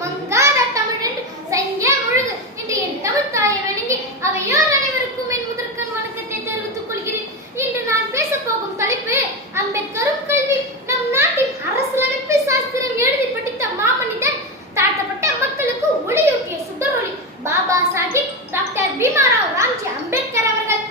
மங்காத தமிழென்று செய்ய முழுது இன்று என் தமிழ் தாயை வணங்கி அவையோர் அனைவருக்கும் என் முதற்கண் வணக்கத்தை தெரிவித்துக் கொள்கிறேன். இன்று நான் பேசப் போகும் தலைப்பு அம்பேத்கரும் கல்வி. நம் நாட்டின் அரசியலமைப்பு சாஸ்திரம் எழுதி படித்த மாமனிதன், தாழ்த்தப்பட்ட மக்களுக்கு ஒளியூட்டிய சுடரொளி பாபா சாஹிப் டாக்டர் பீமாராவ் ராம்ஜி அம்பேத்கர் அவர்கள்.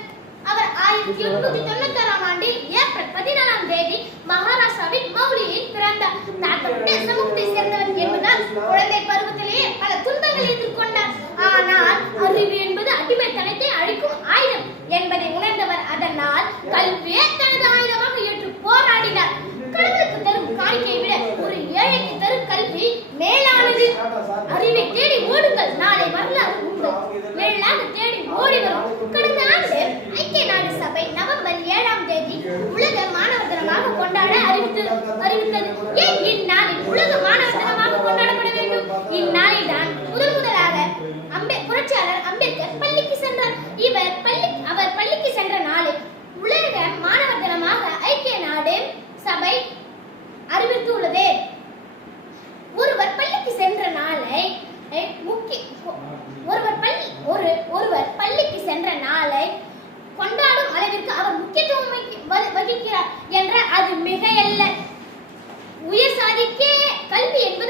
அவர் 1896ஆம் ஆண்டில் ஏப்ரல் 14ஆம் தேதி மகாராஷ்டிராவின் மௌலியில் பிறந்தார். தாழ்த்தப்பட்ட சமூகத்தை சேர்ந்தவர் என்பதால் குழந்தை பருவத்திலேயே பல துன்பங்களை எதிர்கொண்டார். ஆனால் அறிவு என்பது அடிமைத்தனத்தை அழிக்கும் ஆயுதம் என்பதை உணர்ந்தவர். அதனால் கல்வியை தனது ஆயுதமாக ஏற்று போராடினார். கடவுளுக்கு தரும் காணிக்கையை விட ஒரு ஏழைக்கு தரும் கல்வி மேலானது. அறிவை தேடி ஓடுங்கள், நாளை வரலாறு உண்டு. வெள்ளாக தேடி ஓடி வரும். கடந்த ஆண்டு ஐக்கிய நாடு சபை நவம்பர் 7ஆம் தேதி உலக மாணவர் தினமாக கொண்டாட அறிவித்தது. ஏன் இந்நாளில் உலக மாணவர் தினமாக கொண்டாடப்பட வேண்டும்? இந்நாளில் தான் முதலாக புரட்சியாளர் அம்பேத்கர் பள்ளிக்கு சென்றார். அவர் பள்ளிக்கு சென்ற நாளை உலக மாணவர் தினமாக ஐக்கிய நாடு சபை அறிவித்துள்ளது. ஒருவர் பள்ளிக்கு சென்ற நாளை ஒருவர் பள்ளிக்கு சென்ற நாளை கொண்டாடும் அளவிற்கு அவர் முக்கியத்துவம் வகிக்கிறார் என்ற அது மிகையல்ல. உயர் சாதிக்கே கல்வி என்பது